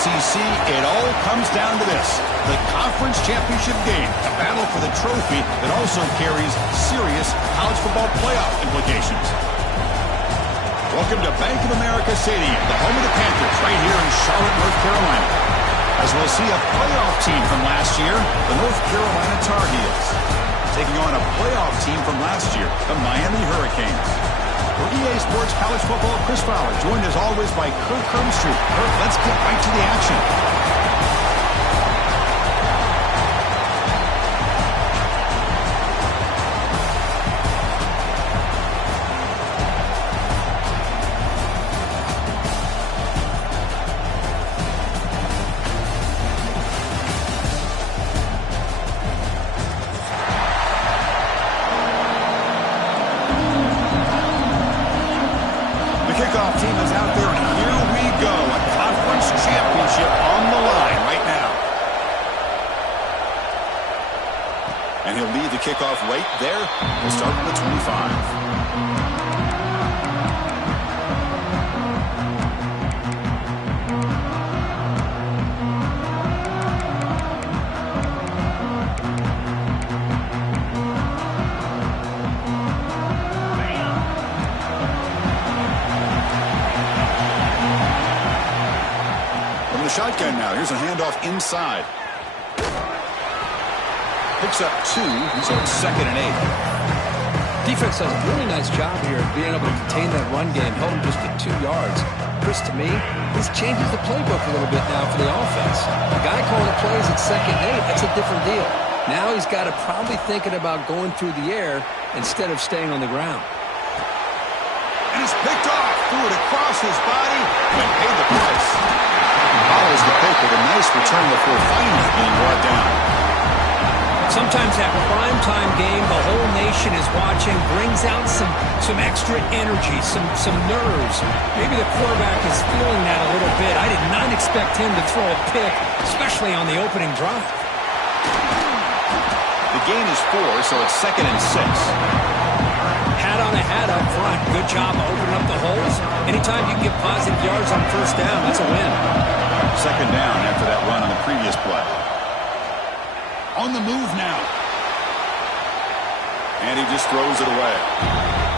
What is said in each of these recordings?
ACC, it all comes down to this. The conference championship game, a battle for the trophy that also carries serious college football playoff implications. Welcome to Bank of America Stadium, the home of the Panthers, right here in Charlotte, North Carolina. As we'll see a playoff team from last year, the North Carolina Tar Heels, taking on a playoff team from last year, the Miami Hurricanes. For EA Sports College Football, Chris Fowler, joined as always by Kirk Hermstreet. Kirk, let's get right to the action. Kickoff team is out there, and here we go. A conference championship on the line right now. And he'll lead the kickoff right there. We'll start with the 25. Shotgun now. Here's a handoff inside. Picks up 2, so it's 2nd and 8. Defense does a really nice job here of being able to contain that run game. Held him just at 2 yards. Chris, to me, this changes the playbook a little bit now for the offense. The guy calling the plays at 2nd and 8, that's a different deal. Now he's got to probably thinking about going through the air instead of staying on the ground. And he's picked off. Threw it across his body and paid the price. Follows the pick with a nice return before finally being brought down. Sometimes that primetime game, the whole nation is watching, brings out some extra energy, some nerves. Maybe the quarterback is feeling that a little bit. I did not expect him to throw a pick, especially on the opening drive. The gain is 4, so it's 2nd and 6. Hat on a hat up front. Good job opening up the holes. Anytime you can get positive yards on 1st down, that's a win. 2nd down after that run on the previous play. On the move now. And he just throws it away.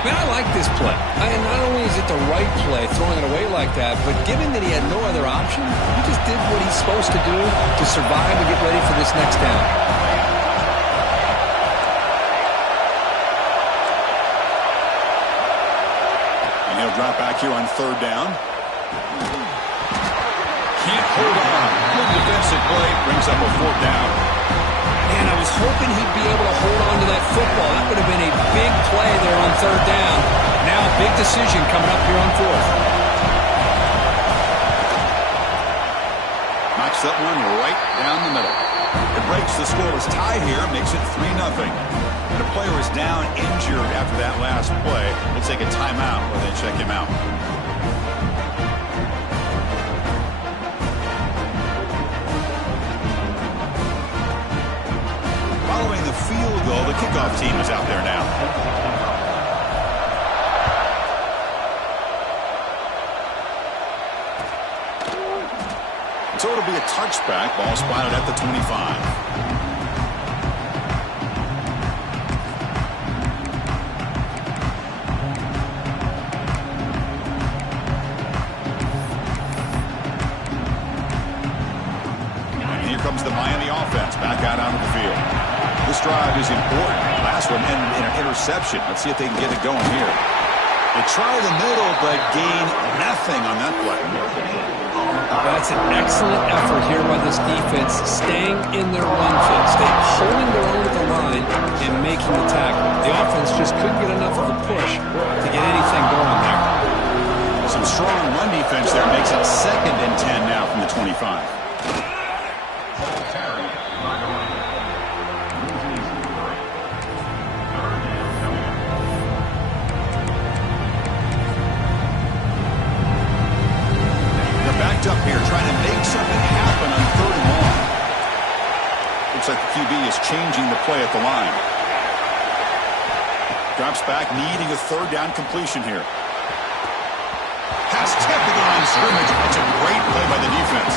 Man, I like this play. Not only is it the right play, throwing it away like that, but given that he had no other option, he just did what he's supposed to do to survive and get ready for this next down. He'll drop back here on 3rd down. Can't hold on. Good defensive play. Brings up a 4th down. Man, I was hoping he'd be able to hold on to that football. That would have been a big play there on 3rd down. Now a big decision coming up here on 4th. Knocks that one right down the middle. It breaks the scoreless tie here. Makes it 3-0. And a player is down injured after that last play. We'll take a timeout while they check him out. Following the field goal, the kickoff team is out there now. So it'll be a touchback. Ball spotted at the 25. Comes the Miami offense back out onto the field. This drive is important. Last one ended in an interception. Let's see if they can get it going here. They try the middle, but gain nothing on that play. That's an excellent effort here by this defense, staying in their run fit, staying holding their own at the line and making the tackle. The offense just couldn't get enough of a push to get anything going there. Some strong run defense there makes it 2nd and 10 now from the 25. Up here trying to make something happen on 3rd and long. Looks like the QB is changing the play at the line. Drops back, needing a 3rd down completion here. Pass tipped to the line of scrimmage. It's a great play by the defense.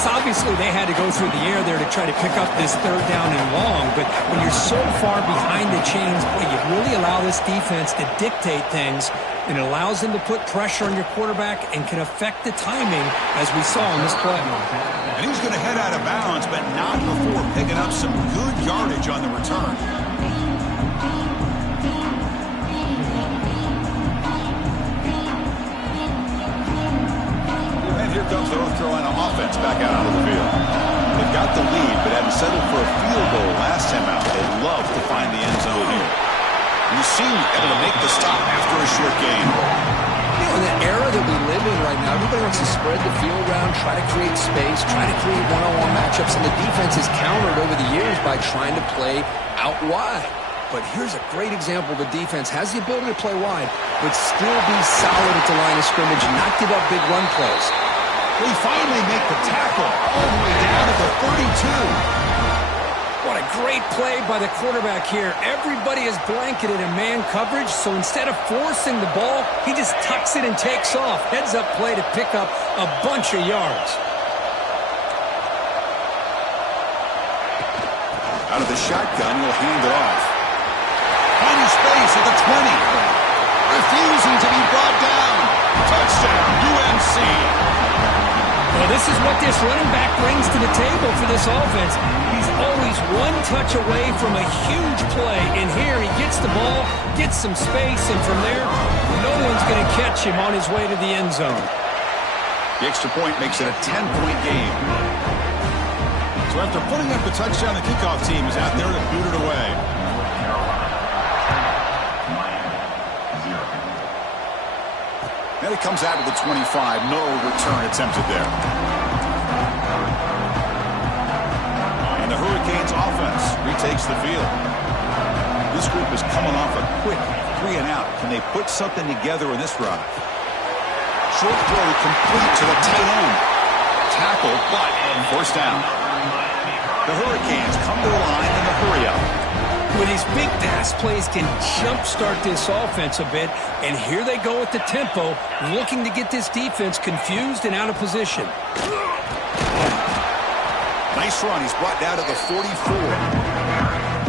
Yes, obviously they had to go through the air there to try to pick up this third down and long, but when you're so far behind the chains, boy, you really allow this defense to dictate things, and it allows them to put pressure on your quarterback and can affect the timing, as we saw in this play. And he's going to head out of bounds, but not before picking up some good yardage on the return. Here comes the North Carolina offense back out onto the field. They've got the lead, but hadn't settled for a field goal last time out. They'd love to find the end zone here. You seem able to make the stop after a short gain. You know, in the era that we live in right now, everybody wants to spread the field around, try to create space, try to create one-on-one matchups, and the defense has countered over the years by trying to play out wide. But here's a great example. The defense has the ability to play wide, but still be solid at the line of scrimmage and not give up big run plays. We finally make the tackle all the way down to the 32. What a great play by the quarterback here. Everybody is blanketed in man coverage, so instead of forcing the ball, he just tucks it and takes off. Heads-up play to pick up a bunch of yards. Out of the shotgun, he'll hand it off. Finding space at the 20. Refusing to be brought down. Touchdown, UNC. Well, this is what this running back brings to the table for this offense. He's always one touch away from a huge play, and here he gets the ball, gets some space, and from there, no one's going to catch him on his way to the end zone. The extra point makes it a 10-point game. So after putting up the touchdown, the kickoff team is out there to boot it away. And it comes out to the 25. No return attempted there. And the Hurricanes offense retakes the field. This group is coming off a quick 3-and-out. Can they put something together in this drive? Short throw complete to the tight end. Tackle, but first down. The Hurricanes come to the line in the hurry-up. With these big pass plays can jumpstart this offense a bit, and here they go at the tempo, looking to get this defense confused and out of position. Nice run. He's brought down to the 44.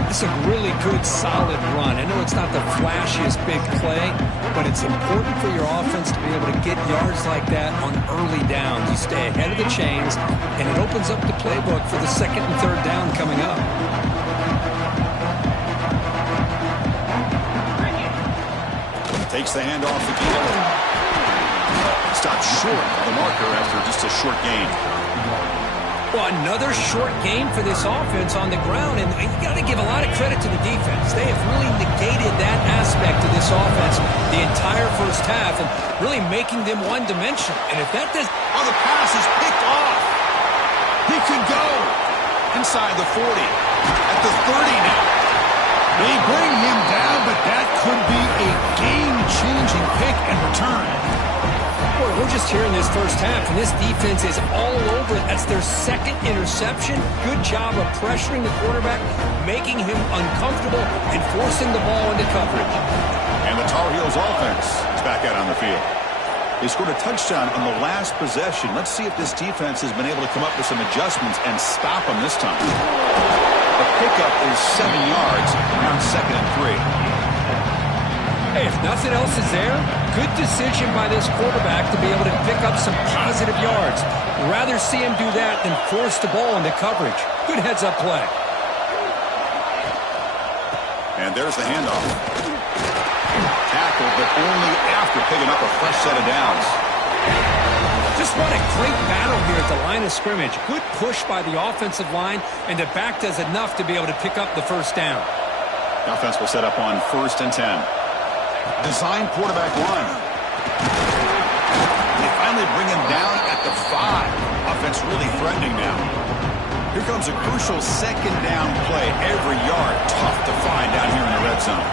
It's a really good, solid run. I know it's not the flashiest big play, but it's important for your offense to be able to get yards like that on early downs. You stay ahead of the chains, and it opens up the playbook for the second and third down coming up. Takes the handoff again. Stopped short of the marker after just a short gain. Well, another short game for this offense on the ground, and you got to give a lot of credit to the defense. They have really negated that aspect of this offense the entire first half and really making them one-dimensional. And if that does... Oh, the pass is picked off. He could go inside the 40. At the 30 now. They bring him down, but that could be a game-changing pick and return. Boy, we're just here in this first half, and this defense is all over it. That's their second interception. Good job of pressuring the quarterback, making him uncomfortable, and forcing the ball into coverage. And the Tar Heels offense is back out on the field. They scored a touchdown on the last possession. Let's see if this defense has been able to come up with some adjustments and stop them this time. The pickup is 7 yards, around 2nd and 3. Hey, if nothing else is there, good decision by this quarterback to be able to pick up some positive yards. Rather see him do that than force the ball into coverage. Good heads-up play. And there's the handoff. Tackle, but only after picking up a fresh set of downs. Just what a great battle here at the line of scrimmage. Good push by the offensive line, and the back does enough to be able to pick up the first down. The offense will set up on 1st and 10. Design quarterback run. They finally bring him down at the 5. Offense really threatening now. Here comes a crucial 2nd down play. Every yard tough to find down here in the red zone.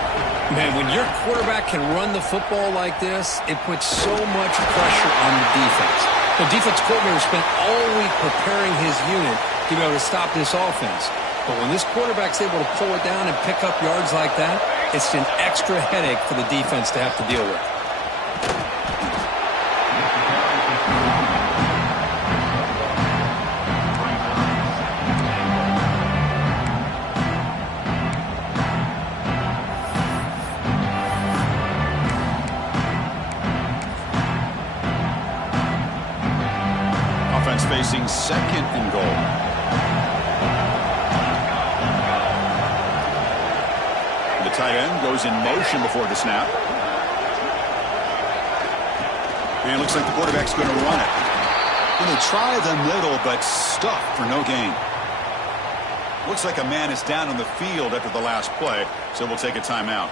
Man, when your quarterback can run the football like this, it puts so much pressure on the defense. The defense coordinator spent all week preparing his unit to be able to stop this offense. But when this quarterback's able to pull it down and pick up yards like that, it's an extra headache for the defense to have to deal with. offense facing second and goal. The tight end goes in motion before the snap. And it looks like the quarterback's going to run it. Going to try the middle, but stuffed for no gain. Looks like a man is down on the field after the last play, so we'll take a timeout.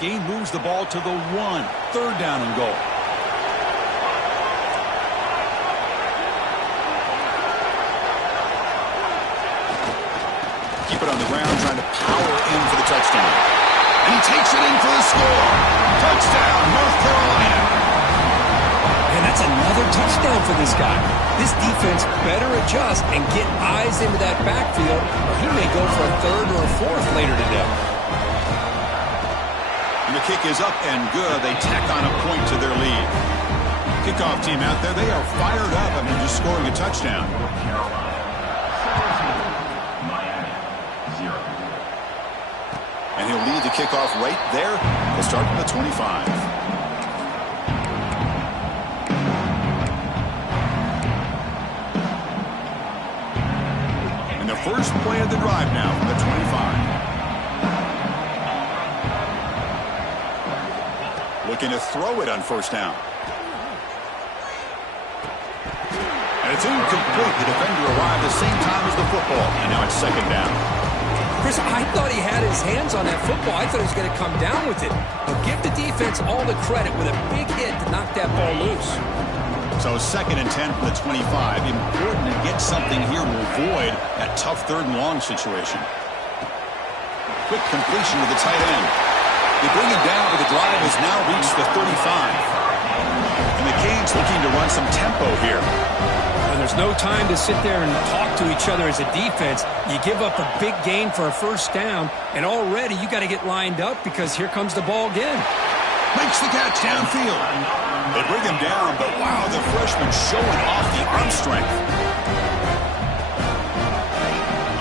Gain moves the ball to the 1. Third down and goal. Keep it on the ground, trying to power in for the touchdown. And he takes it in for the score. Touchdown, North Carolina. And that's another touchdown for this guy. This defense better adjust and get eyes into that backfield, or he may go for a third or a fourth later today. And the kick is up and good. They tack on a point to their lead. Kickoff team out there, they are fired up after just scoring a touchdown. And he'll lead the kickoff right there. They'll start from the 25. And the first play of the drive now from the 25. Looking to throw it on first down. And it's incomplete. The defender arrived the same time as the football. And now it's second down. Chris, I thought he had his hands on that football. I thought he was going to come down with it. But give the defense all the credit with a big hit to knock that ball loose. So second and 10 from the 25. Important to get something here to avoid that tough third and long situation. Quick completion to the tight end. They bring him down, but the drive has now reached the 35. And the Canes looking to run some tempo here. And there's no time to sit there and talk to each other as a defense. You give up a big gain for a first down, and already you got to get lined up because here comes the ball again. Makes the catch downfield. They bring him down, but wow, the freshman showing off the arm strength.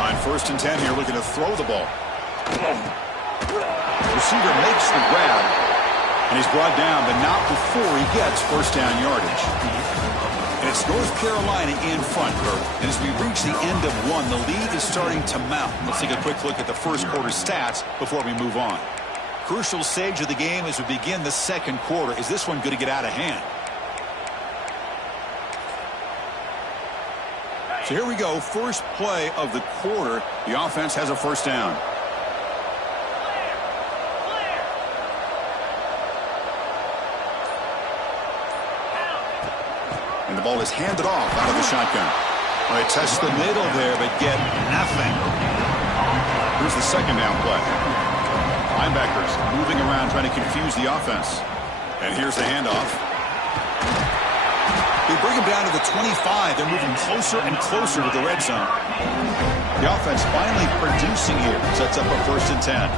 On first and 10 here, looking to throw the ball. Receiver makes the grab, and he's brought down, but not before he gets first down yardage. And it's North Carolina in front, Kurt. And as we reach the end of one, the lead is starting to mount. Let's take a quick look at the first quarter stats before we move on. Crucial stage of the game as we begin the second quarter. Is this one going to get out of hand? So here we go. First play of the quarter. The offense has a first down. And the ball is handed off out of the shotgun. Well, they test the middle there, but get nothing. Here's the second down play. Linebackers moving around, trying to confuse the offense. And here's the handoff. They bring him down to the 25. They're moving closer and closer to the red zone. The offense finally producing here. Sets up a first and 10.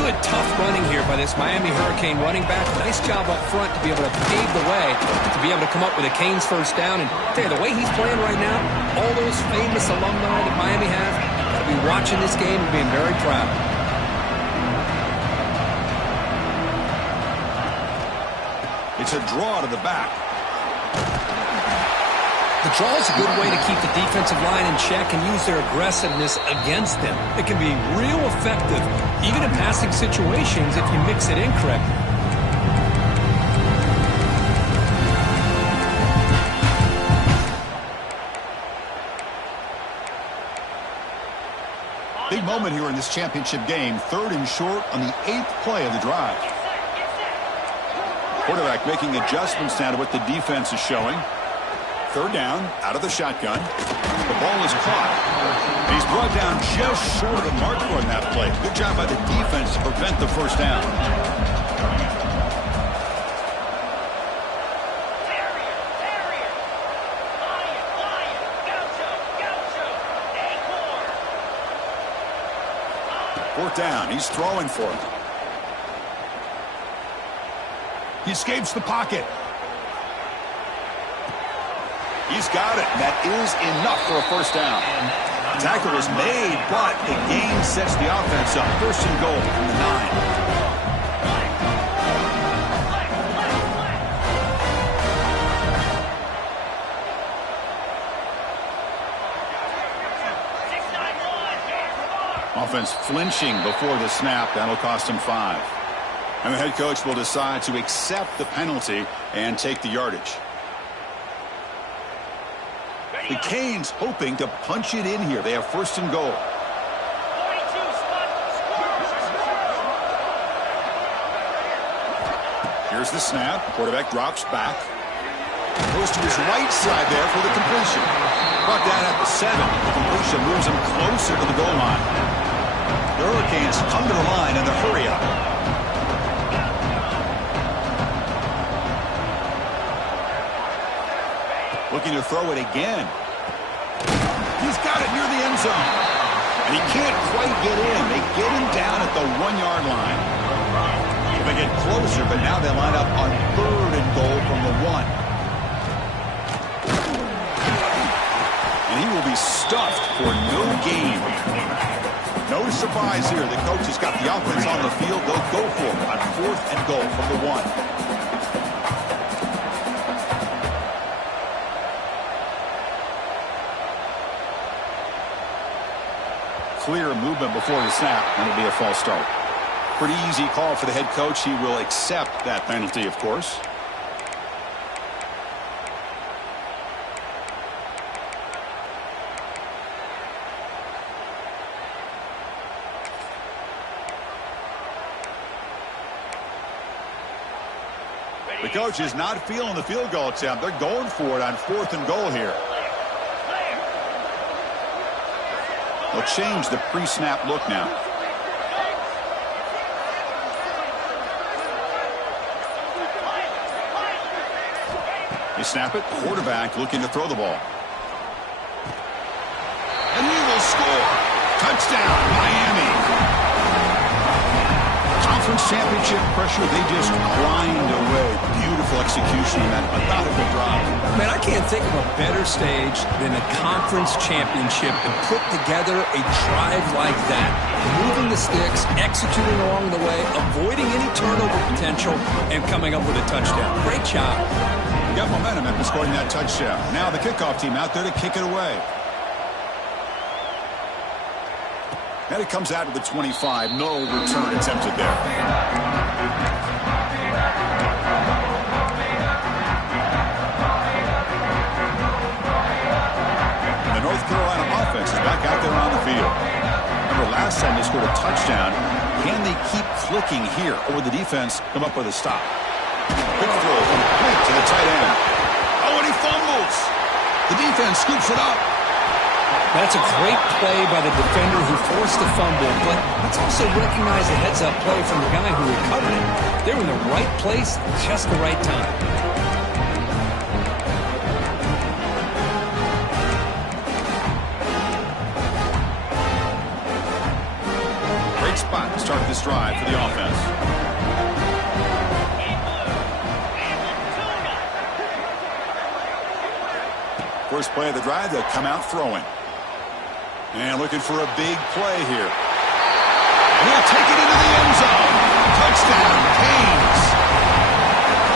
Good, tough running here by this Miami Hurricane running back. Nice job up front to be able to pave the way, to be able to come up with a Canes first down. And tell you, the way he's playing right now, all those famous alumni that Miami has, got to be watching this game and being very proud. It's a draw to the back. The draw is a good way to keep the defensive line in check and use their aggressiveness against them. It can be real effective, even in passing situations, if you mix it in correctly. Big moment here in this championship game. Third and short on the 8th play of the drive. Quarterback making adjustments now to what the defense is showing. Third down, out of the shotgun. The ball is caught. He's brought down just short of the marker on that play. Good job by the defense to prevent the first down. Fourth down, he's throwing for it. He escapes the pocket. He's got it. That is enough for a first down. The tackle is made, but the gain sets the offense up. First and goal from the 9. offense flinching before the snap. That'll cost him 5. And the head coach will decide to accept the penalty and take the yardage. The Canes hoping to punch it in here. They have 1st and goal. Here's the snap. Quarterback drops back. Goes to his right side there for the completion. Brought down at the 7. The completion moves him closer to the goal line. The Hurricanes come to the line in the hurry up. Looking to throw it again. He's got it near the end zone. And he can't quite get in. They get him down at the 1-yard line. They get closer, but now they line up on 3rd and goal from the 1. And he will be stuffed for no gain. No surprise here. The coach has got the offense on the field. They'll go for it on 4th and goal from the 1. Clear movement before the snap, and it'll be a false start. Pretty easy call for the head coach. He will accept that penalty, of course. The coach is not feeling the field goal attempt. They're going for it on 4th and goal here. They'll change the pre-snap look now. They snap it. Quarterback looking to throw the ball. And he will score. Touchdown, Miami. Conference championship pressure, they just grind away. Beautiful execution on that methodical drive. Man, I can't think of a better stage than a conference championship to put together a drive like that. Moving the sticks, executing along the way, avoiding any turnover potential, and coming up with a touchdown. Great job. Got momentum after scoring that touchdown. Now the kickoff team out there to kick it away. And it comes out to the 25. No return attempted there. And the North Carolina offense is back out there on the field. Remember last time they scored a touchdown. Can they keep clicking here, or will the defense come up with a stop? Quick throw complete to the tight end. Oh, and he fumbles. The defense scoops it up. That's a great play by the defender who forced the fumble, but let's also recognize a heads-up play from the guy who recovered it. They were in the right place at just the right time. Great spot to start this drive for the offense. First play of the drive, they'll come out throwing. And looking for a big play here. And he'll take it into the end zone. Touchdown, Canes.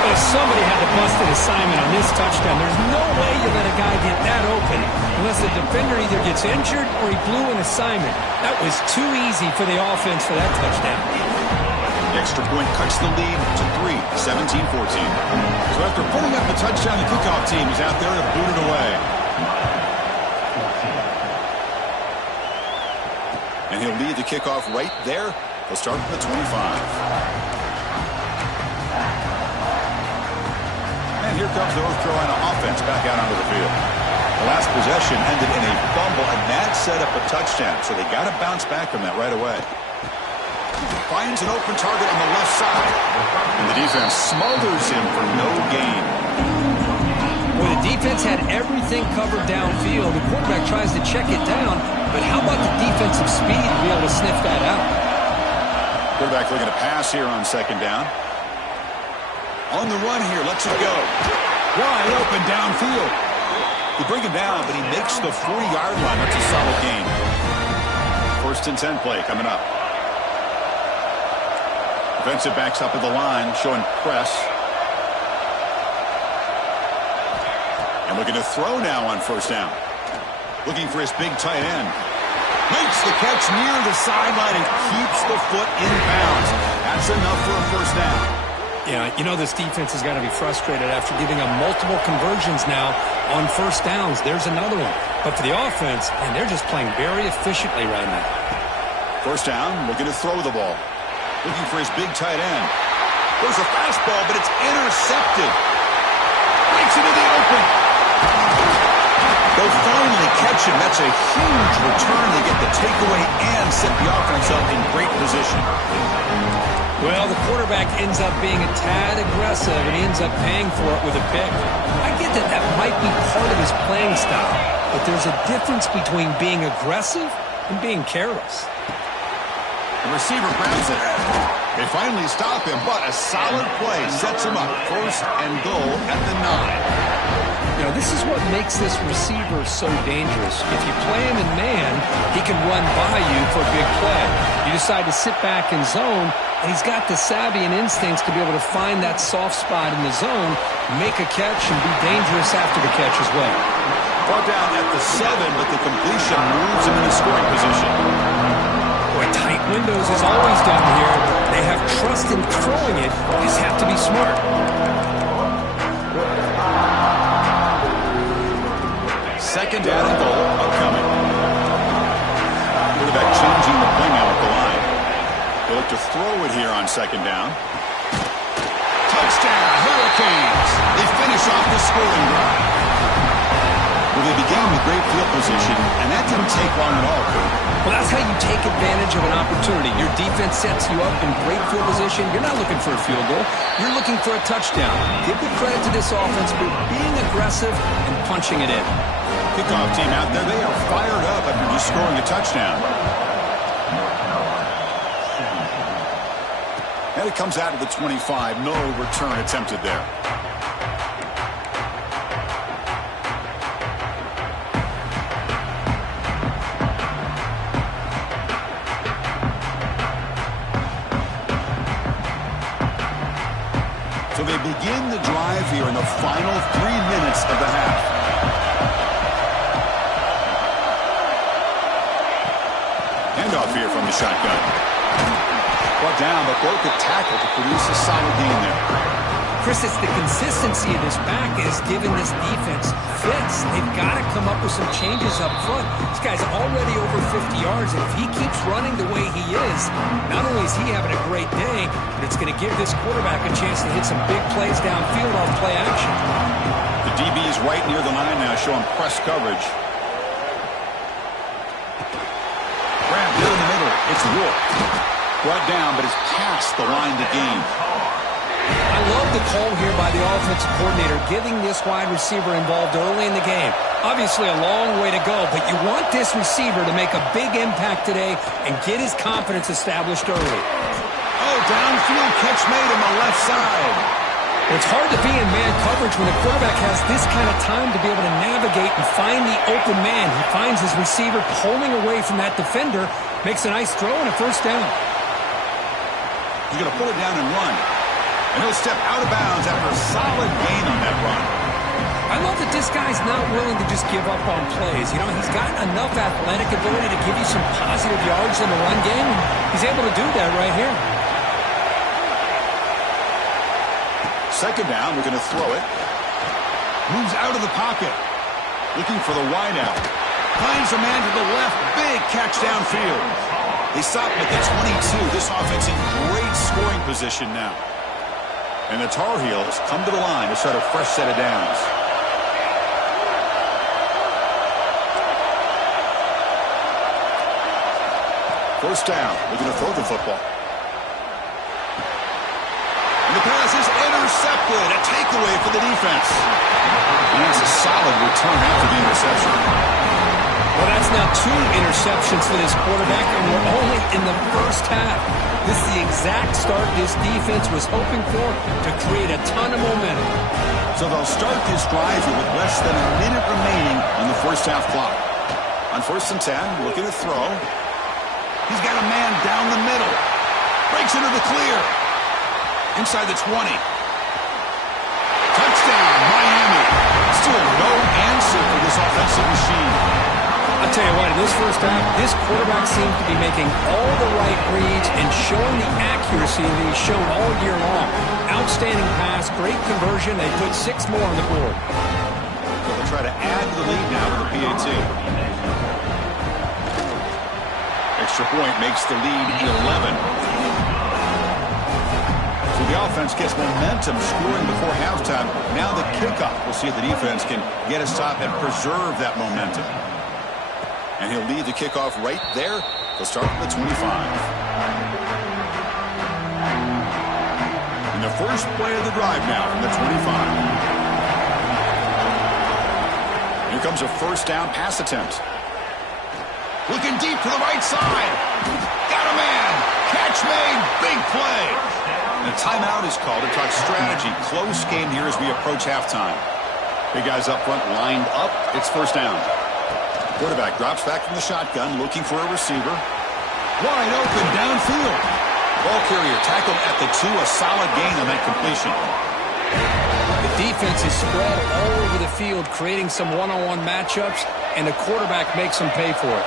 Well, somebody had to bust an assignment on this touchdown. There's no way you let a guy get that open unless the defender either gets injured or he blew an assignment. That was too easy for the offense for that touchdown. The extra point cuts the lead to 3, 17-14. So after putting up the touchdown, the kickoff team is out there to boot it away. And he'll lead the kickoff right there. He'll start from the 25. And here comes the North Carolina offense back out onto the field. The last possession ended in a fumble, and that set up a touchdown. So they got to bounce back from that right away. Finds an open target on the left side. And the defense smothers him for no gain. Well, the defense had everything covered downfield. The quarterback tries to check it down, but how about the defensive speed to be able to sniff that out? Quarterback looking to pass here on 2nd down. On the run here, lets it go. Wide open downfield. They bring him down, but he makes the 40-yard line. That's a solid gain. 1st and 10 play coming up. Defensive backs up at the line, showing press. And looking to throw now on 1st down. Looking for his big tight end. Makes the catch near the sideline and keeps the foot in bounds. That's enough for a first down. Yeah, you know this defense has got to be frustrated after giving them multiple conversions now on first downs. There's another one. But for the offense, and they're just playing very efficiently right now. First down, looking to throw the ball. Looking for his big tight end. There's a fastball, but it's intercepted. Breaks into the open. They'll finally catch him. That's a huge return. They get the takeaway and set the offense up in great position. Well, the quarterback ends up being a tad aggressive, and he ends up paying for it with a pick. I get that that might be part of his playing style, but there's a difference between being aggressive and being careless. The receiver grabs it. They finally stop him, but a solid play sets him up. First and goal at the 9. You know, this is what makes this receiver so dangerous. If you play him in man, he can run by you for a big play. You decide to sit back in zone, and he's got the savvy and instincts to be able to find that soft spot in the zone, make a catch, and be dangerous after the catch as well. Brought down at the 7, but the completion moves him into scoring position. Boy, tight windows is always done here. They have trust in throwing it. You just have to be smart. Second down and goal upcoming. Quarterback changing the play now at the line. They look to throw it here on second down. Touchdown, Hurricanes. They finish off the scoring drive. Well, they began with great field position, and that didn't take long at all, Kurt. Well, that's how you take advantage of an opportunity. Your defense sets you up in great field position. You're not looking for a field goal. You're looking for a touchdown. Give the credit to this offense for being aggressive and punching it in. Kickoff team out there, they are fired up after just scoring a touchdown. And it comes out of the 25. No return attempted there. So they begin the drive here in the final 3 minutes of the half. Handoff here from the shotgun. Brought down, but broke the tackle to produce a solid gain there. Chris, it's the consistency of this back is giving this defense fits. They've got to come up with some changes up front. This guy's already over 50 yards, and if he keeps running the way he is, not only is he having a great day, but it's going to give this quarterback a chance to hit some big plays downfield on play action. The DB is right near the line now, showing press coverage. Grabbed in the middle. It's Wolf. Brought down, but it's past the line to gain. I love the call here by the offensive coordinator, getting this wide receiver involved early in the game. Obviously a long way to go, but you want this receiver to make a big impact today and get his confidence established early. Oh, downfield catch made on the left side. It's hard to be in man coverage when the quarterback has this kind of time to be able to navigate and find the open man. He finds his receiver pulling away from that defender, makes a nice throw and a first down. He's going to pull it down and run. And he'll step out of bounds after a solid gain on that run. I love that this guy's not willing to just give up on plays. You know, he's got enough athletic ability to give you some positive yards in the run game. He's able to do that right here. Second down, we're going to throw it. Moves out of the pocket. Looking for the wideout. Finds a man to the left. Big catch downfield. They stop him at the 22. This offense in great scoring position now. And the Tar Heels come to the line to start a fresh set of downs. First down. We're going to throw the football. And the pass is intercepted. A takeaway for the defense. And that's a solid return after the interception. Well, that's now 2 interceptions for this quarterback, and we're only in the first half. This is the exact start this defense was hoping for to create a ton of momentum. So they'll start this drive with less than a minute remaining on the first half clock. On first and 10, looking to throw. He's got a man down the middle. Breaks into the clear. Inside the 20. Touchdown, Miami. Still no answer for this offensive machine. I'll tell you what, in this first half, this quarterback seems to be making all the right reads and showing the accuracy that he's shown all year long. Outstanding pass, great conversion. They put 6 more on the board. So they'll try to add to the lead now with the PAT. Extra point makes the lead 11. So the offense gets momentum scoring before halftime. Now the kickoff. We'll see if the defense can get a stop and preserve that momentum. And he'll lead the kickoff right there. They'll start from the 25. And the first play of the drive now from the 25. Here comes a first down pass attempt. Looking deep to the right side. Got a man. Catch made. Big play. And a timeout is called to talk strategy. Close game here as we approach halftime. Big guys up front lined up. It's first down. Quarterback drops back from the shotgun, looking for a receiver. Wide open downfield. Ball carrier tackled at the 2. A solid gain on that completion. The defense is spread all over the field, creating some one-on-one matchups, and the quarterback makes them pay for it.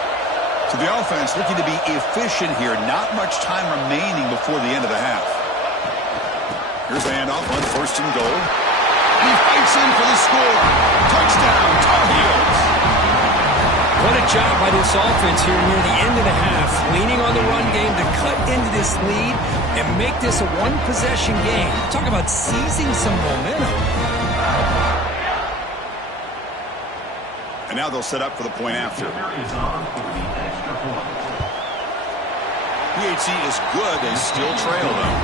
So the offense looking to be efficient here. Not much time remaining before the end of the half. Here's the handoff on first and goal. He fights in for the score. Touchdown, Tar Heels. What a job by this offense here near the end of the half, leaning on the run game to cut into this lead and make this a one-possession game. Talk about seizing some momentum. And now they'll set up for the point after. PAT is good. They still trail, though.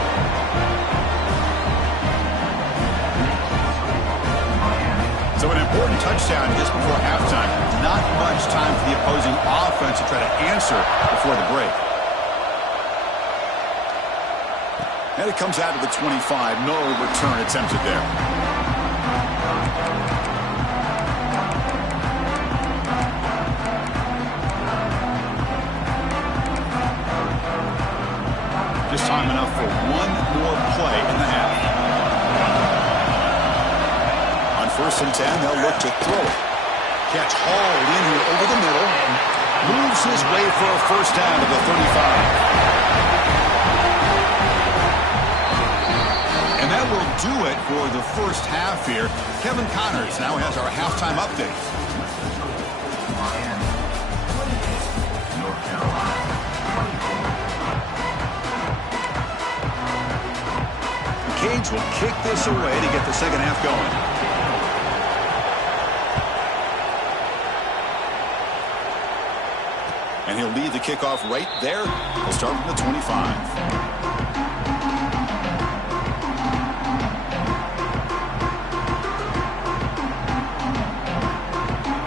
So an important touchdown just before halftime. Not much time for the opposing offense to try to answer before the break. And it comes out to the 25. No return attempted there. Just time enough for one more play in the half. First and 10, they'll look to throw it. Catch hauled in here over the middle. Moves his way for a first down to the 35. And that will do it for the first half here. Kevin Connors now has our halftime update. The Canes will kick this away to get the second half going. And he'll lead the kickoff right there. He'll start from the 25.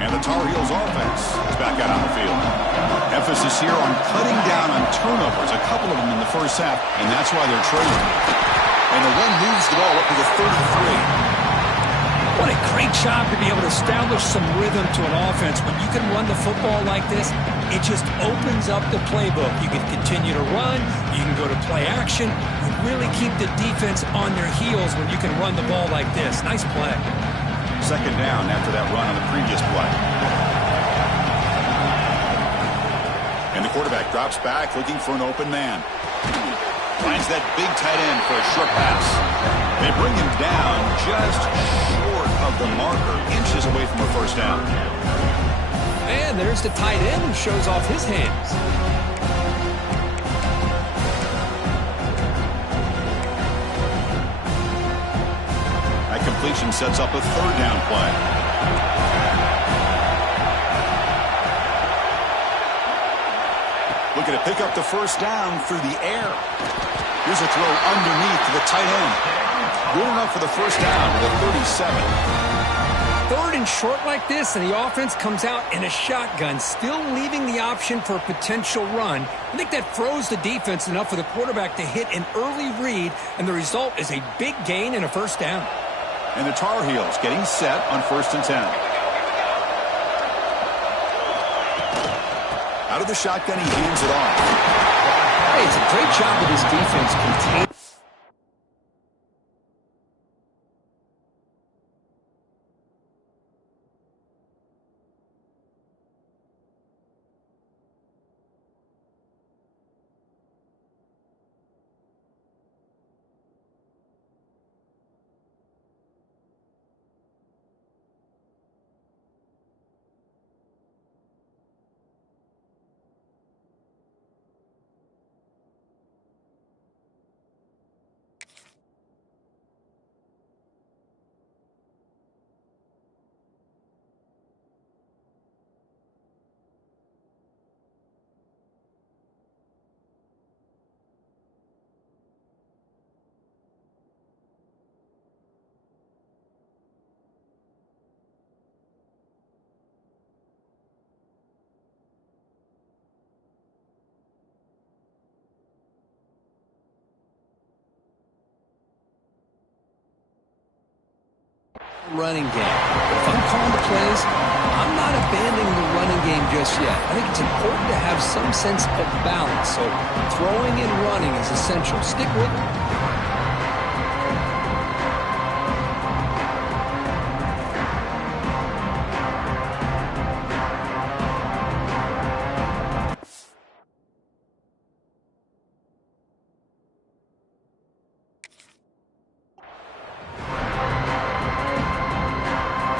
And the Tar Heels offense is back out on the field. Emphasis here on cutting down on turnovers, a couple of them in the first half, and that's why they're trailing. And the run moves the ball up to the 33. What a great job to be able to establish some rhythm to an offense. When you can run the football like this, it just opens up the playbook. You can continue to run. You can go to play action. You really keep the defense on their heels when you can run the ball like this. Nice play. Second down after that run on the previous play. And the quarterback drops back looking for an open man. Finds that big tight end for a short pass. They bring him down just short of the marker, inches away from a first down. And there's the tight end who shows off his hands. That completion sets up a third down play. Looking to pick up the first down through the air. Here's a throw underneath to the tight end. Good enough for the first down to the 37. Third and short like this, and the offense comes out in a shotgun, still leaving the option for a potential run. I think that throws the defense enough for the quarterback to hit an early read, and the result is a big gain and a first down. And the Tar Heels getting set on first and 10. Out of the shotgun, he hands it off. Hey, it's a great job of this defense containing. running game. But if I'm calling the plays, I'm not abandoning the running game just yet. I think it's important to have some sense of balance. So throwing and running is essential. Stick with it.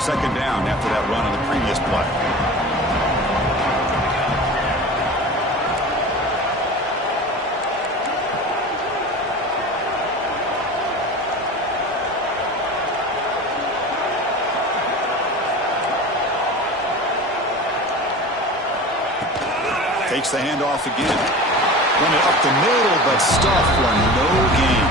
Second down after that run on the previous play. Takes the handoff again. Run it up the middle, but stuffed for no gain.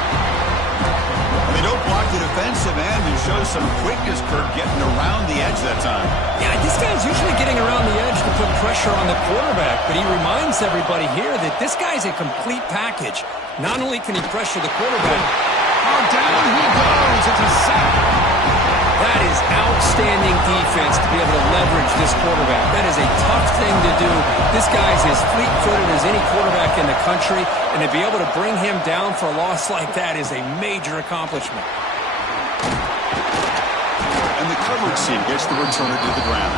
And they don't block the defensive end and show some quickness, Kirk, getting around the edge that time. Yeah, this guy's usually getting around the edge to put pressure on the quarterback, but he reminds everybody here that this guy's a complete package. Not only can he pressure the quarterback, down he goes. It's a sack. That is outstanding defense to be able to leverage this quarterback. That is a tough thing to do. This guy's as fleet-footed as any quarterback in the country, and to be able to bring him down for a loss like that is a major accomplishment. And the coverage team gets the returner to the ground.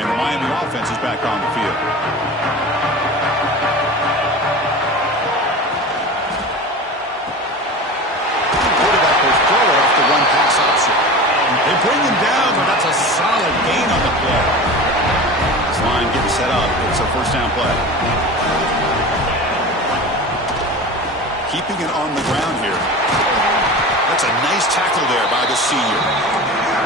And the Miami offense is back on the field. They bring him down, but that's a solid gain on the play. This line getting set up. It's a first down play. Keeping it on the ground here. That's a nice tackle there by the senior.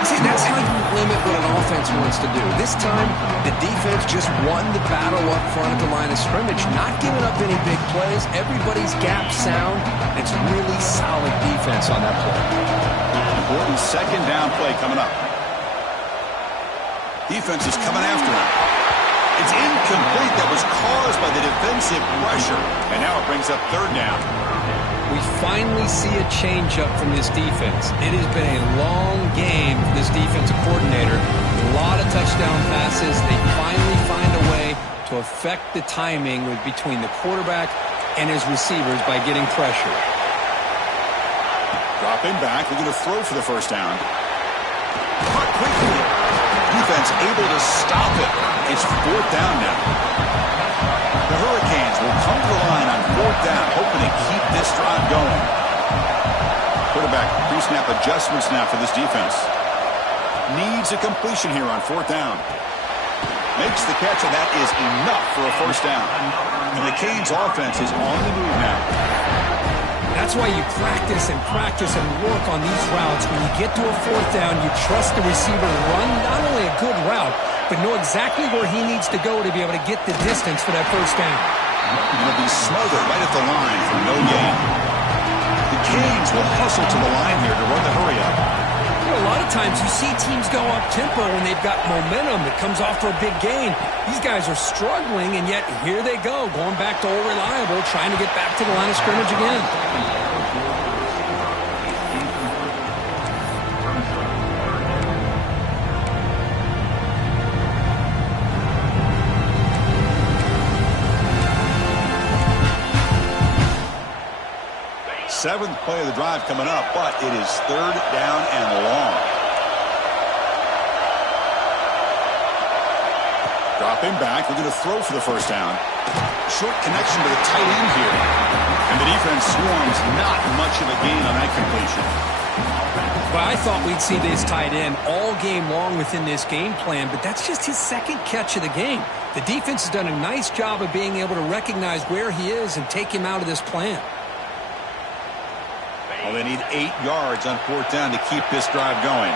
See, that's how you limit what an offense wants to do. This time, the defense just won the battle up front at the line of scrimmage, not giving up any big plays. Everybody's gap sound. It's really solid defense on that play. Important second down play coming up. Defense is coming after him. It's incomplete. That was caused by the defensive pressure. And now it brings up third down. We finally see a change-up from this defense. It has been a long game for this defensive coordinator. A lot of touchdown passes. They finally find a way to affect the timing between the quarterback and his receivers by getting pressure. Dropping back, looking to throw for the first down. Caught quickly. Defense able to stop it. It's fourth down now. The Hurricanes will come to the line on fourth down, hoping to keep this drive going. Quarterback pre-snap adjustments now for this defense. Needs a completion here on fourth down. Makes the catch, and that is enough for a first down. And the Canes offense is on the move now. That's why you practice and work on these routes. When you get to a fourth down, you trust the receiver to run not only a good route, but know exactly where he needs to go to be able to get the distance for that first down. It'll be smothered right at the line for no gain. The Canes will hustle to the line here to run the hurry up. You know, a lot of times you see teams go up-tempo when they've got momentum that comes off for a big gain. These guys are struggling, and yet here they go, going back to old reliable, trying to get back to the line of scrimmage again. Seventh play of the drive coming up, but it is third down and long. Dropping back, looking to throw for the first down. Short connection to the tight end here. And the defense swarms, not much of a gain on that completion. Well, I thought we'd see this tight end all game long within this game plan, but that's just his second catch of the game. The defense has done a nice job of being able to recognize where he is and take him out of this plan. Well, they need 8 yards on fourth down to keep this drive going.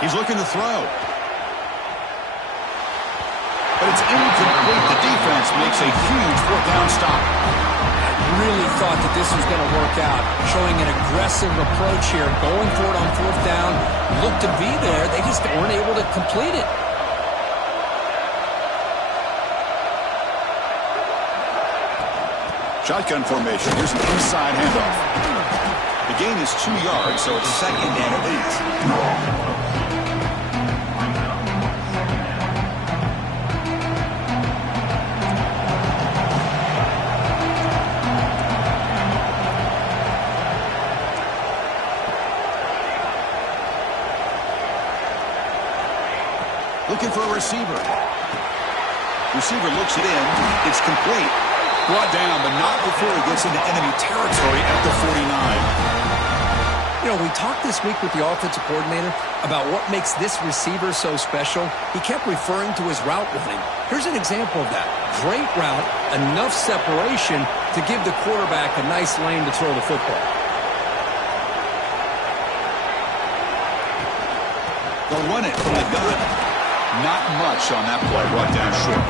He's looking to throw. But it's incomplete. The defense makes a huge fourth down stop. really thought that this was going to work out, showing an aggressive approach here, going for it on fourth down. Looked to be there. They just weren't able to complete it. Shotgun formation. Here's an inside handoff. The gain is 2 yards, so it's 2nd and 8. Looking for a receiver. Receiver looks it in. It's complete. Brought down, but not before he gets into enemy territory at the 49. You know, we talked this week with the offensive coordinator about what makes this receiver so special. He kept referring to his route running. Here's an example of that. Great route, enough separation to give the quarterback a nice lane to throw the football. They'll run it from the gun. Not much on that play, brought down short.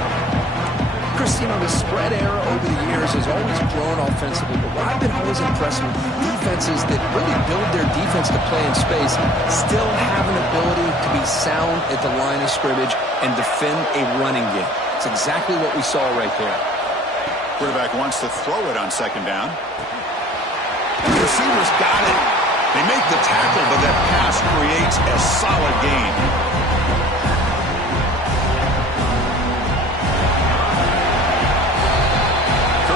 Chris, you know, the spread era over the years has always grown offensively, but what I've been always impressed with defenses that really build their defense to play in space still have an ability to be sound at the line of scrimmage and defend a running game. It's exactly what we saw right there. Quarterback wants to throw it on 2nd down. And the receiver's got it. They make the tackle, but that pass creates a solid gain.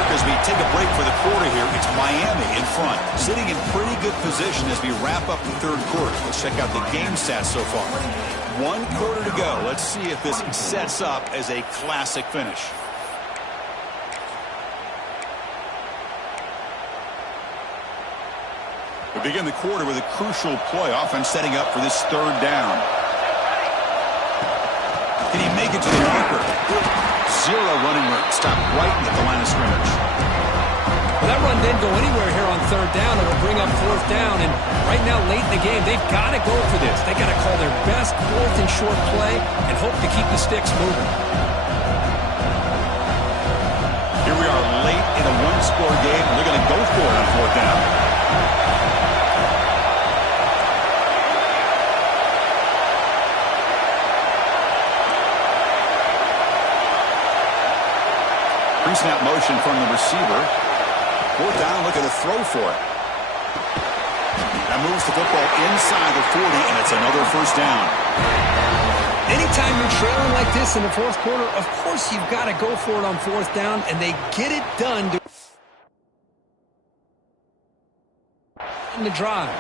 As we take a break for the quarter here, it's Miami in front, sitting in pretty good position as we wrap up the 3rd quarter. Let's check out the game stats so far. 1 quarter to go. Let's see if this sets up as a classic finish. We begin the quarter with a crucial play, offense setting up for this 3rd down. Can he make it to the marker? Zero running room. Stopped right at the line of scrimmage. Well, that run didn't go anywhere here on 3rd down. It will bring up 4th down. And right now, late in the game, they've got to go for this. They've got to call their best 4th and short play and hope to keep the sticks moving. Here we are late in a 1-score game, and they're going to go for it on 4th down. Pre-snap motion from the receiver. 4th down, looking to throw for it. That moves the football inside the 40, and it's another 1st down. Anytime you're trailing like this in the 4th quarter, of course you've got to go for it on 4th down, and they get it done in the drive.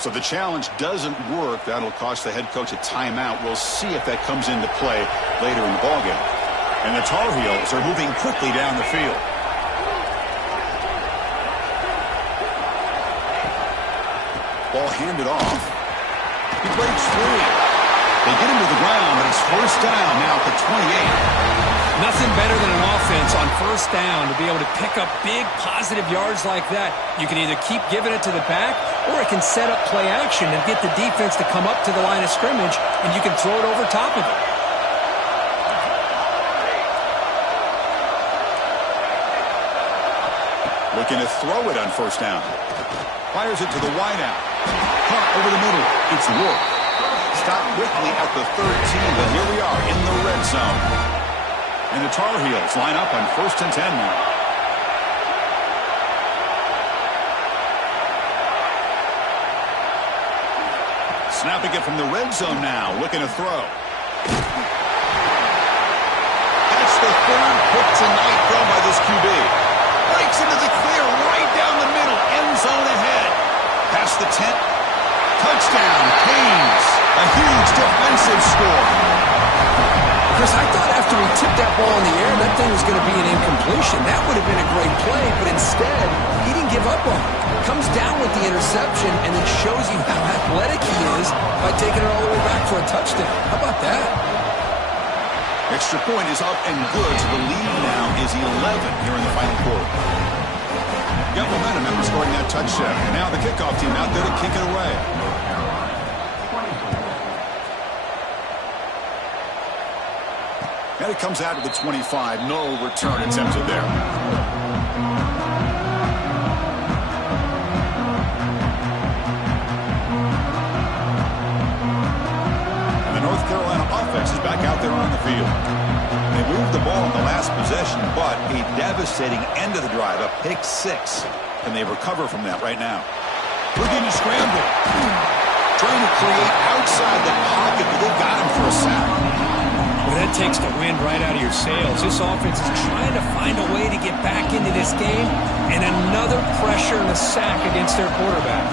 So the challenge doesn't work. That'll cost the head coach a timeout. We'll see if that comes into play later in the ballgame. And the Tar Heels are moving quickly down the field. Ball handed off. He breaks free. They get him to the ground, but it's 1st down now at the 28. Nothing better than an offense on 1st down to be able to pick up big positive yards like that. You can either keep giving it to the back, or it can set up play action and get the defense to come up to the line of scrimmage, and you can throw it over top of it. Looking to throw it on 1st down. Fires it to the wideout. Caught over the middle. It's Wolf. Stopped quickly at the 13, but here we are in the red zone. And the Tar Heels line up on 1st and 10 now. Snapping it from the red zone now, looking to throw. That's the 3rd pick tonight thrown by this QB. Breaks into the clear right down the middle, end zone ahead. Past the 10. Touchdown, Canes. A huge defensive score. Chris, I thought after he tipped that ball in the air, that thing was going to be an incompletion. That would have been a great play, but instead, he didn't give up on it. Comes down with the interception and then shows you how athletic he is by taking it all the way back for a touchdown. How about that? Extra point is up and good, so the lead now is 11 here in the final quarter. Got momentum after scoring that touchdown. Now the kickoff team out there to kick it away. And it comes out to the 25. No return attempted there. And the North Carolina offense is back out there on the field. They moved the ball in the last possession, but a devastating end of the drive, a pick six. And they recover from that right now. Looking to scramble. Trying to create outside the pocket, but they've got him for a sack. Well, that takes the wind right out of your sails. This offense is trying to find a way to get back into this game, and another pressure and a sack against their quarterback.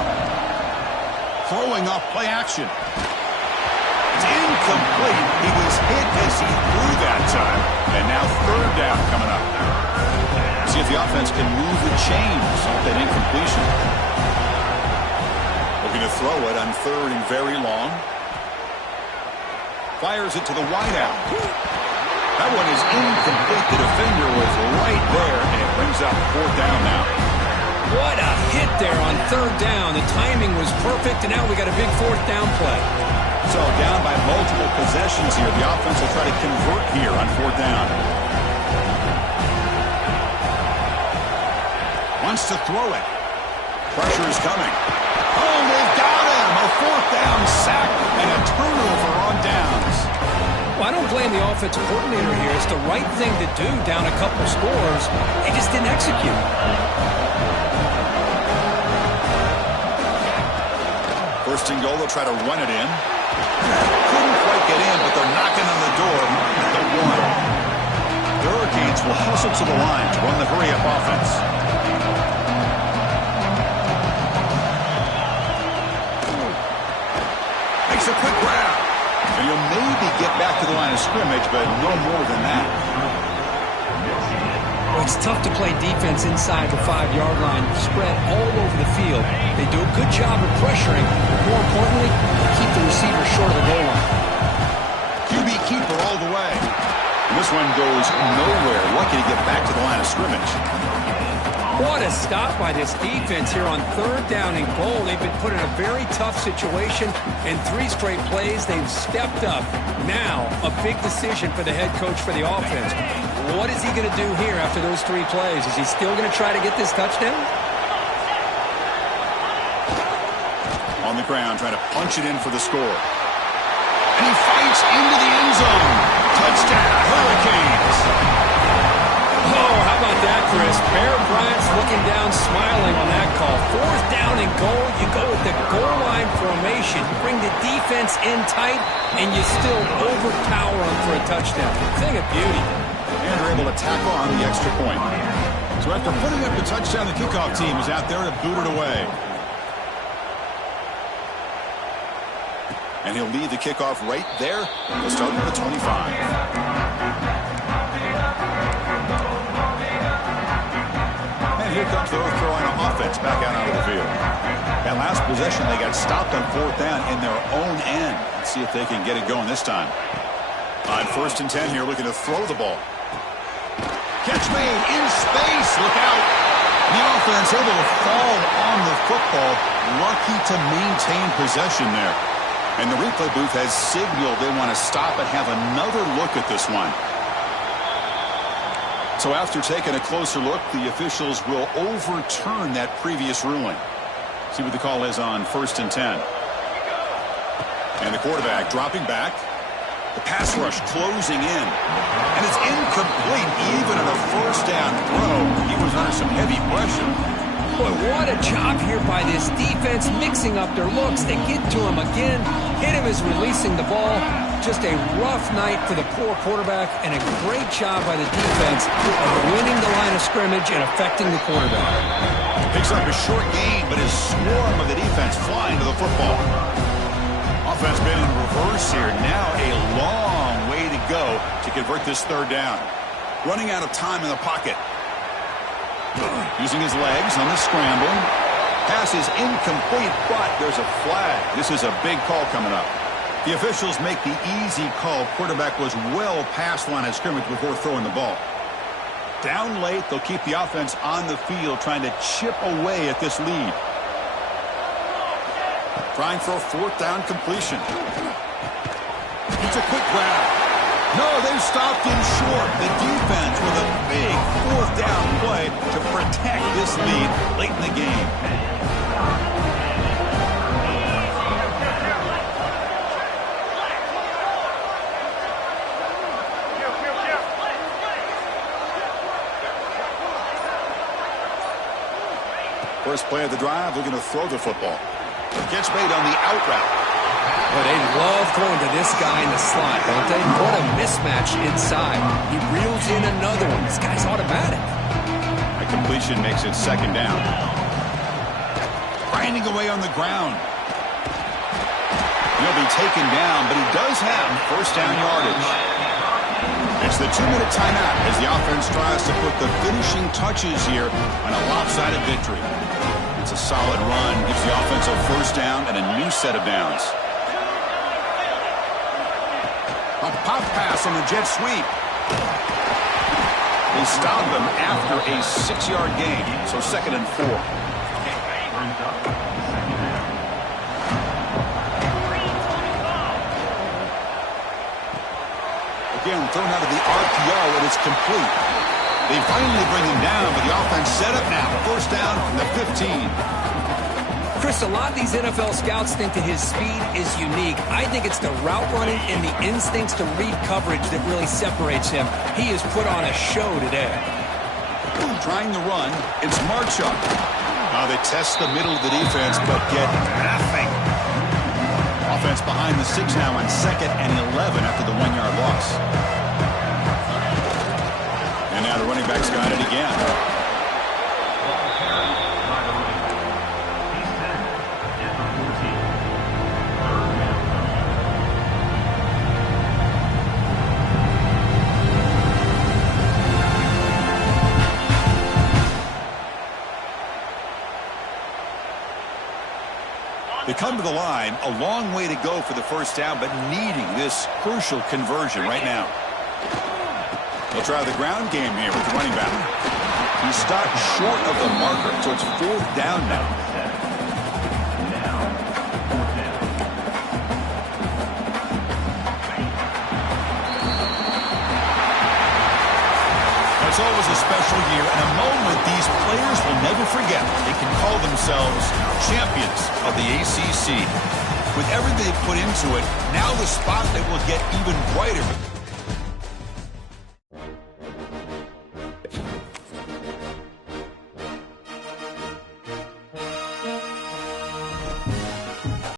Throwing up play action. It's incomplete. He was hit as he threw that time, and now third down coming up. See if the offense can move the chains off that incompletion. Looking to throw it on third and very long. Fires it to the wideout. That one is incomplete. The defender was right there, and it brings up fourth down now. What a hit there on third down. The timing was perfect, and now we got a big fourth down play. So down by multiple possessions here. The offense will try to convert here on fourth down. Wants to throw it. Pressure is coming. Oh, they've got him. A fourth down sack and a turnover on downs. Well, I don't blame the offensive coordinator here. It's the right thing to do down a couple scores. They just didn't execute. First and goal, they'll try to run it in. Couldn't quite get in, but they're knocking on the door at the one. The Hurricanes will hustle to the line to run the hurry-up offense. Makes a quick grab. And you'll maybe get back to the line of scrimmage, but no more than that. Well, it's tough to play defense inside the 5-yard line, spread all over the field. They do a good job of pressuring, but more importantly, they keep the receiver short of the goal line. QB keeper all the way. And this one goes nowhere. Lucky to get back to the line of scrimmage. What a stop by this defense here on third down and goal. They've been put in a very tough situation, and 3 straight plays, they've stepped up. Now, a big decision for the head coach for the offense. What is he going to do here after those 3 plays? Is he still going to try to get this touchdown? On the ground, trying to punch it in for the score. And he fights into the end zone. Touchdown, Hurricanes. Oh, how about that, Chris? Bear Bryant's looking down, smiling on that call. Fourth down and goal. You go with the goal line formation. You bring the defense in tight, and you still overpower them for a touchdown. Thing of beauty. And they're able to tack on the extra point. So after putting up the touchdown, the kickoff team is out there to boot it away. And he'll lead the kickoff right there. He'll start with the 25. And here comes the North Carolina offense back out onto the field. That last possession, they got stopped on fourth down in their own end. Let's see if they can get it going this time. On first and 10 here, looking to throw the ball. Catch made in space. Look out. The offense able to fall on the football. Lucky to maintain possession there. And the replay booth has signaled they want to stop and have another look at this one. So after taking a closer look, the officials will overturn that previous ruling. See what the call is on first and 10. And the quarterback dropping back. The pass rush closing in. And it's incomplete even on a first down throw. He was under some heavy pressure. Boy, what a job here by this defense, mixing up their looks. They get to him again. Hit him as releasing the ball. Just a rough night for the poor quarterback, and a great job by the defense of winning the line of scrimmage and affecting the quarterback. Picks up a short gain, but his swarm of the defense flying to the football. Offense been in reverse here. Now a long way to go to convert this third down. Running out of time in the pocket. Using his legs on the scramble. Pass is incomplete, but there's a flag. This is a big call coming up. The officials make the easy call. Quarterback was well past line of scrimmage before throwing the ball. Down late, they'll keep the offense on the field trying to chip away at this lead. Trying for a fourth down completion. It's a quick grab. No, they've stopped him short. The defense with a big fourth down play to protect this lead late in the game. First play of the drive, looking to throw the football. Gets made on the out route. Well, they love throwing to this guy in the slot, don't they? What a mismatch inside. He reels in another one. This guy's automatic. A completion makes it second down. Grinding away on the ground. He'll be taken down, but he does have first down yardage. It's the 2-minute timeout as the offense tries to put the finishing touches here on a lopsided victory. It's a solid run, gives the offense a first down and a new set of downs. A pop pass on the jet sweep. They stop them after a 6-yard gain, so 2nd and 4. Again, thrown out of the RPO, and it's complete. They finally bring him down, but the offense set up now. First down from the 15. Chris, a lot of these NFL scouts think that his speed is unique. I think it's the route running and the instincts to read coverage that really separates him. He has put on a show today. Trying the run, it's Marchuk. Now they test the middle of the defense, but get nothing. Offense behind the 6 now on 2nd and 11 after the 1-yard loss. And now the running back's got it again. They come to the line, a long way to go for the first down, but needing this crucial conversion right now. They'll try the ground game here with the running back. He stopped short of the marker, so it's 4th down now. It's always a special year and a moment these players will never forget. They can call themselves champions of the ACC. With everything they put into it, now the spotlight will get even brighter.